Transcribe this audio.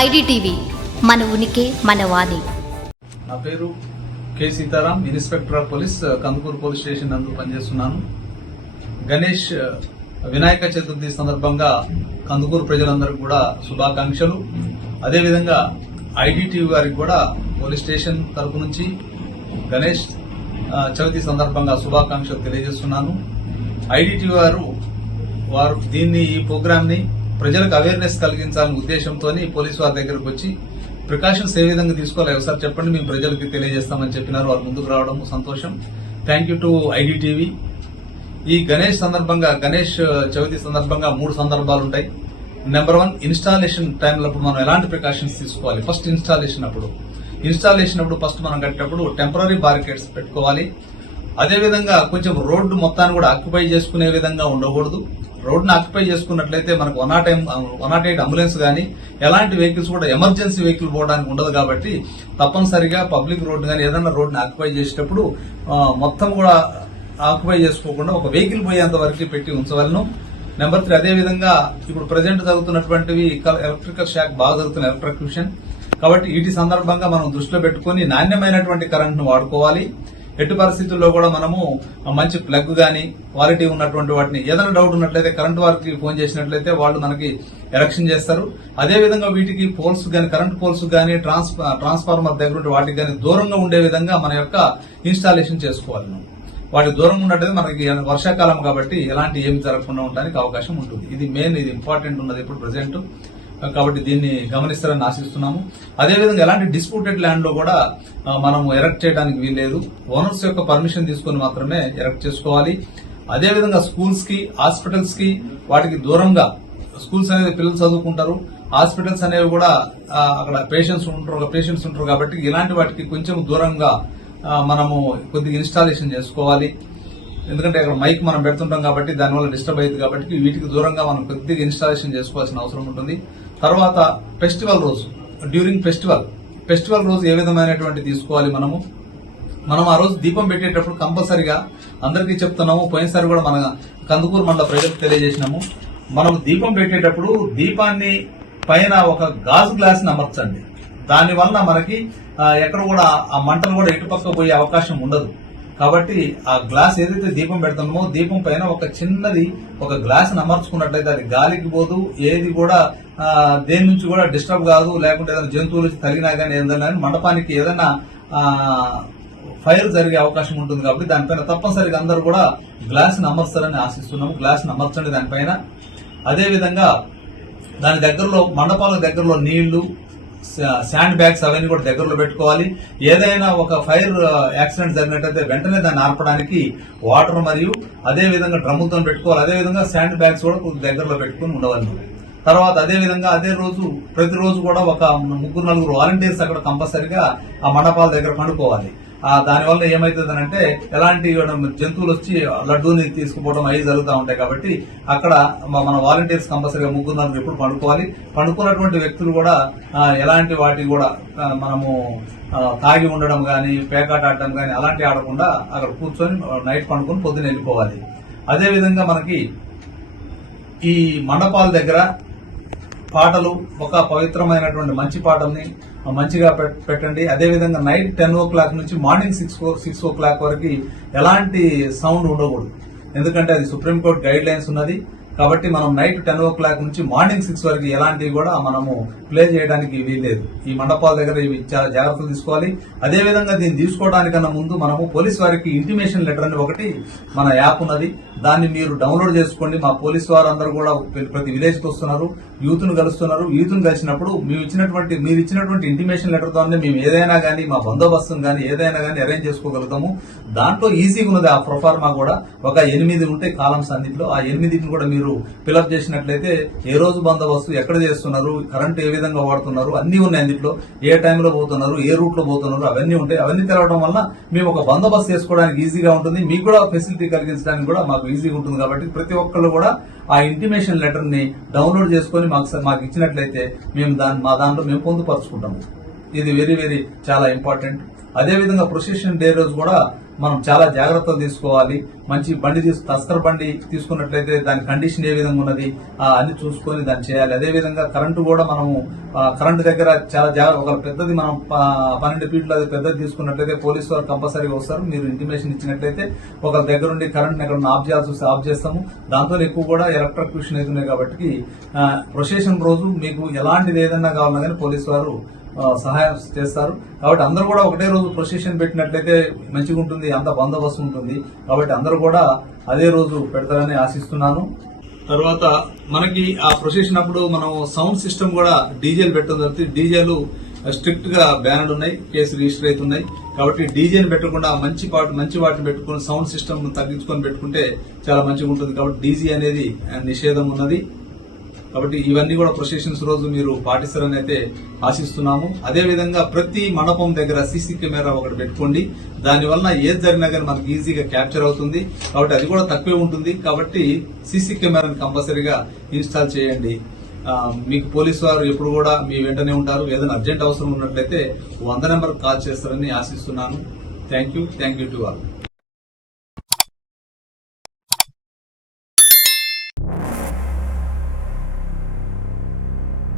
IDTV మన ఉనికి మన వాణి. నా పేరు K Sitaram inspector of police Kandukur police station నందు పనిచేస్తున్నాను. గణేష్ వినాయక చతుర్థి సందర్భంగా కందుకూరు ప్రజలందరికీ కూడా శుభాకాంక్షలు. అదేవిధంగా ఐడిటీవీ వారికి కూడా పోలీస్ స్టేషన్ తరపు నుంచి గణేష్ చవితి సందర్భంగా శుభాకాంక్షలు తెలియజేస్తున్నాను. ఐడిటీవీ వారు వారు దీన్ని ఈ ప్రోగ్రామ్ని ప్రజలకు అవేర్నెస్ కలిగించాలనే ఉద్దేశంతో పోలీసు వారి దగ్గరకు వచ్చి ప్రికాషన్స్ ఏ విధంగా తీసుకోవాలి? ఒకసారి చెప్పండి మేము ప్రజలకి తెలియజేస్తామని చెప్పినారు. వారు ముందుకు రావడం సంతోషం. థ్యాంక్ యూ టు ఐడిటీవీ ఈ గణేష్ సందర్భంగా గణేష్ చవితి సందర్భంగా మూడు సందర్భాలు ఉంటాయి. నెంబర్ వన్ ఇన్స్టాలేషన్ టైంలో మనం ఎలాంటి ప్రికాషన్స్ తీసుకోవాలి? ఫస్ట్ ఇన్స్టాలేషన్ అప్పుడు. ఇన్స్టాలేషన్ అప్పుడు ఫస్ట్ మనం కట్టేటప్పుడు టెంపరీ బారికేడ్స్ పెట్టుకోవాలి. అదేవిధంగా కొంచెం రోడ్డు మొత్తాన్ని కూడా ఆక్యుపై చేసుకునే విధంగా ఉండకూడదు. రోడ్డును ఆక్యుపై చేసుకున్నట్లయితే మనకు one nought one nought eight ambulance కానీ ఎలాంటి వెహికల్స్ కూడా ఎమర్జెన్సీ వెహికల్ పోవడానికి ఉండదు కాబట్టి తప్పనిసరిగా పబ్లిక్ రోడ్డు కానీ ఏదైనా రోడ్డుని ఆక్యుపై చేసేటప్పుడు మొత్తం కూడా ఆక్యుపై చేసుకోకుండా ఒక వెహికల్ పోయేంత వరకు పెట్టి ఉంచవలను. నెంబర్ త్రీ అదే విధంగా ఇప్పుడు ప్రజెంట్ జరుగుతున్నటువంటివి ఎలక్ట్రికల్ షాక్ బాగా జరుగుతున్న ఎలక్ట్రిక్యూషన్ కాబట్టి వీటి సందర్భంగా మనం దృష్టిలో పెట్టుకుని నాణ్యమైనటువంటి కరెంట్ను వాడుకోవాలి. ఎట్టి పరిస్థితుల్లో కూడా మనము మంచి ప్లగ్ గాని క్వాలిటీ ఉన్నటువంటి వాటిని ఏదైనా డౌట్ ఉన్నట్లయితే కరెంట్ వారికి ఫోన్ చేసినట్లయితే వాళ్ళు మనకి ఎలక్షన్ చేస్తారు. అదేవిధంగా వీటికి పోల్స్ గాని కరెంట్ పోల్స్ గాని ట్రాన్స్ ట్రాన్స్ఫార్మర్ దగ్గర వాటికి గాని దూరంగా ఉండే విధంగా మన యొక్క ఇన్స్టాలేషన్ చేసుకోవాలి వాటి దూరంగా ఉన్నట్లయితే మనకి వర్షాకాలం కాబట్టి ఎలాంటి ఏమి జరగకుండా ఉండడానికి అవకాశం ఉంటుంది. ఇది మెయిన్ ఇది ఇంపార్టెంట్ ఉన్నది ఇప్పుడు ప్రజెంట్ కాబట్టి దీన్ని గమనిస్తారని ఆశిస్తున్నాము. అదేవిధంగా ఎలాంటి డిస్ప్యూటెడ్ ల్యాండ్లో కూడా మనం ఎరెక్ట్ చేయడానికి వీల్లేదు. ఓనర్స్ యొక్క పర్మిషన్ తీసుకొని మాత్రమే ఎరెక్ట్ చేసుకోవాలి. అదేవిధంగా స్కూల్స్కి హాస్పిటల్స్కి వాటికి దూరంగా స్కూల్స్ అనేది పిల్లలు చదువుకుంటారు. హాస్పిటల్స్ అనేవి కూడా అక్కడ పేషెంట్స్ ఉంటారు పేషెంట్స్ ఉంటారు కాబట్టి ఇలాంటి వాటికి కొంచెం దూరంగా మనము కొద్దిగా ఇన్స్టాలేషన్ చేసుకోవాలి. ఎందుకంటే అక్కడ మైక్ మనం పెడుతుంటాం కాబట్టి దానివల్ల డిస్టర్బ్ అయ్యింది కాబట్టి వీటికి దూరంగా మనం కొద్దిగా ఇన్స్టాలేషన్ చేసుకోవాల్సిన అవసరం ఉంటుంది. తర్వాత ఫెస్టివల్ రోజు. డ్యూరింగ్ ఫెస్టివల్ ఫెస్టివల్ రోజు ఏ విధమైనటువంటి తీసుకోవాలి మనము? మనం ఆ రోజు దీపం పెట్టేటప్పుడు కంపల్సరిగా అందరికీ చెప్తున్నాము పోయినసారి కూడా మన కందుకూరు మండల ప్రజలకు తెలియజేసినాము. మనం దీపం పెట్టేటప్పుడు దీపాన్ని పైన ఒక గాజు గ్లాస్ని అమర్చండి. దానివల్ల మనకి ఎక్కడ కూడా ఆ మంటలు కూడా ఎటుపక్క పోయే అవకాశం ఉండదు. కాబట్టి ఆ గ్లాస్ ఏదైతే దీపం పెడుతున్నామో దీపం పైన ఒక చిన్నది ఒక గ్లాస్ అమర్చుకున్నట్లయితే అది గాలికి పోదు ఏది కూడా దేని నుంచి కూడా డిస్టర్బ్ కాదు లేకుంటే ఏదైనా జంతువులు తగినా కానీ ఏదైనా కానీ మండపానికి ఏదైనా ఫైర్ జరిగే అవకాశం ఉంటుంది కాబట్టి దానిపైన తప్పనిసరిగా అందరూ కూడా గ్లాస్ని అమర్చాలని ఆశిస్తున్నాము. గ్లాస్ని అమర్చండి దానిపైన. అదేవిధంగా దాని దగ్గరలో మండపాల దగ్గరలో నీళ్ళు శాండ్ బ్యాగ్స్ అవన్నీ కూడా దగ్గరలో పెట్టుకోవాలి. ఏదైనా ఒక ఫైర్ యాక్సిడెంట్ జరిగినట్టయితే వెంటనే దాన్ని ఆర్పడానికి వాటర్ మరియు అదే విధంగా డ్రమ్ములతో పెట్టుకోవాలి. అదే విధంగా శాండ్ బ్యాగ్స్ కూడా దగ్గరలో పెట్టుకుని ఉండవాలి తర్వాత అదే విధంగా అదే రోజు ప్రతిరోజు కూడా ఒక ముగ్గురు నలుగురు వాలంటీర్స్ అక్కడ కంపల్సరిగా ఆ మండపాల దగ్గర పండుకోవాలి. దానివల్ల ఏమైతుంది అంటే ఎలాంటి జంతువులు వచ్చి లడ్డూని తీసుకుపోవడం అవి జరుగుతూ ఉంటాయి కాబట్టి అక్కడ మన వాలంటీర్స్ కంపల్సరీగా ముగ్గురు ఎప్పుడు పండుకోవాలి. పండుకున్నటువంటి వ్యక్తులు కూడా ఎలాంటి వాటి కూడా మనము తాగి ఉండడం కానీ పేకాట ఆడటం కానీ అలాంటి ఆడకుండా అక్కడ కూర్చొని నైట్ పండుకొని పొద్దున వెళ్ళిపోవాలి. అదేవిధంగా మనకి ఈ మండపాల దగ్గర పాటలు ఒక పవిత్రమైనటువంటి మంచి పాటల్ని మంచిగా పెట్టండి. అదే విధంగా నైట్ టెన్ ఓ క్లాక్ నుంచి morning six six o'clock వరకు ఎలాంటి సౌండ్ ఉండకూడదు. ఎందుకంటే అది సుప్రీంకోర్టు గైడ్ లైన్స్ ఉన్నది. కాబట్టి మనం నైట్ టెన్ ఓ క్లాక్ నుంచి మార్నింగ్ సిక్స్ వరకు ఎలాంటివి కూడా మనము ప్లే చేయడానికి వీల్లేదు. ఈ మండపాల దగ్గర ఇవి చాలా జాగ్రత్తలు తీసుకోవాలి. అదే విధంగా దీన్ని తీసుకోవడానికన్నా ముందు మనము పోలీస్ వారికి ఇంటిమేషన్ లెటర్ అని ఒకటి మన యాప్ ఉన్నది. దాన్ని మీరు డౌన్లోడ్ చేసుకోండి. మా పోలీస్ వారు అందరూ కూడా ప్రతి విలేజ్కి వస్తున్నారు. యూత్ను కలుస్తున్నారు. యూత్ను కలిసినప్పుడు మేము ఇచ్చినటువంటి మీరు ఇచ్చినటువంటి ఇంటిమేషన్ లెటర్ తోనే మేము ఏదైనా కానీ మా బందోబస్తును కానీ ఏదైనా కానీ అరేంజ్ చేసుకోగలుగుతాము. దాంట్లో ఈజీగా ఉన్నది ఆ ప్రొఫార్మా కూడా. ఒక ఎనిమిది ఉంటాయి కాలమ్స్ అన్నింటిలో. ఆ ఎనిమిదిని కూడా మీరు ఫిలప్ చేసినట్లయితే ఏ రోజు బందోబస్తు ఎక్కడ చేస్తున్నారు కరెంట్ ఏ విధంగా వాడుతున్నారు అన్ని ఉన్నాయి అందులో ఏ టైంలో పోతున్నారు ఏ రూట్లో పోతున్నారు అవన్నీ ఉంటాయి. అవన్నీ తెలవడం వల్ల మేము ఒక బందోబస్తు చేసుకోవడానికి ఈజీగా ఉంటుంది. మీకు కూడా ఫెసిలిటీ కలిగించడానికి కూడా మాకు ఈజీగా ఉంటుంది కాబట్టి ప్రతి ఒక్కళ్ళు కూడా ఆ ఇంటిమేషన్ లెటర్ని డౌన్లోడ్ చేసుకొని మాకు మాకు ఇచ్చినట్లయితే మేము దాన్ని మా దాంట్లో మేము పొందుపరుచుకుంటాము. ఇది వెరీ వెరీ చాలా ఇంపార్టెంట్ అదే విధంగా ప్రొసెషన్ డే రోజు కూడా మనం చాలా జాగ్రత్తలు తీసుకోవాలి. మంచి బండి తీసుకు తస్కర్ బండి తీసుకున్నట్లయితే దాని కండిషన్ ఏ విధంగా ఉన్నది అన్ని చూసుకొని దాన్ని చేయాలి. అదే విధంగా కరెంటు కూడా మనము కరెంటు దగ్గర చాలా జాగ్రత్త ఒక పెద్దది మనం పన్నెండు ఫీట్లు అది పెద్దది తీసుకున్నట్లయితే పోలీసు వారు కంపల్సరీగా వస్తారు. మీరు ఇంటిమేషన్ ఇచ్చినట్లయితే ఒక దగ్గర ఉండి కరెంట్ ఎక్కడ ఆఫ్ చేయాల్సి వస్తే ఆఫ్ చేస్తాము. దాంతో ఎక్కువ కూడా ఎలక్ట్రిక్యూషన్ అవుతున్నాయి కాబట్టి ప్రొసెషన్ రోజు మీకు ఎలాంటిది ఏదన్నా కావాలన్నా కానీ పోలీసు వారు సహాయం చేస్తారు. కాబట్టి అందరూ కూడా ఒకటే రోజు ప్రొసెషన్ పెట్టినట్లయితే మంచిగా ఉంటుంది అంత బందోబస్తు ఉంటుంది. కాబట్టి అందరూ కూడా అదే రోజు పెడతారని ఆశిస్తున్నాను. తర్వాత మనకి ఆ ప్రొసెషన్ అప్పుడు మనం సౌండ్ సిస్టమ్ కూడా డీజేలు పెట్టడం జరుగుతుంది డీజేలు స్ట్రిక్ట్గా బ్యానడ్ ఉన్నాయి కేసు రిజిస్టర్ అవుతున్నాయి. కాబట్టి డీజేని పెట్టకుండా మంచి పాట మంచి వాటిని పెట్టుకుని సౌండ్ సిస్టమ్ తగ్గించుకొని పెట్టుకుంటే చాలా మంచిగా ఉంటుంది. కాబట్టి డీజీ అనేది నిషేధం ఉన్నది. కాబట్టి ఇవన్నీ కూడా ప్రొసెషన్స్ రోజు మీరు పాటిస్తారని అయితే ఆశిస్తున్నాము. అదే విధంగా ప్రతి మండపం దగ్గర సీసీ కెమెరా ఒకటి పెట్టుకోండి. దాని వలన ఏది జరిగినా కానీ మనకి ఈజీగా క్యాప్చర్ అవుతుంది. కాబట్టి అది కూడా తక్కువే ఉంటుంది. కాబట్టి సీసీ కెమెరాని కంపల్సరీగా ఇన్స్టాల్ చేయండి. మీకు పోలీసు వారు ఎప్పుడు కూడా మీ వెంటనే ఉంటారు. ఏదైనా అర్జెంట్ అవసరం ఉన్నట్లయితే వంద నెంబర్ కాల్ చేస్తారని ఆశిస్తున్నాను. Thank you. Thank you to all.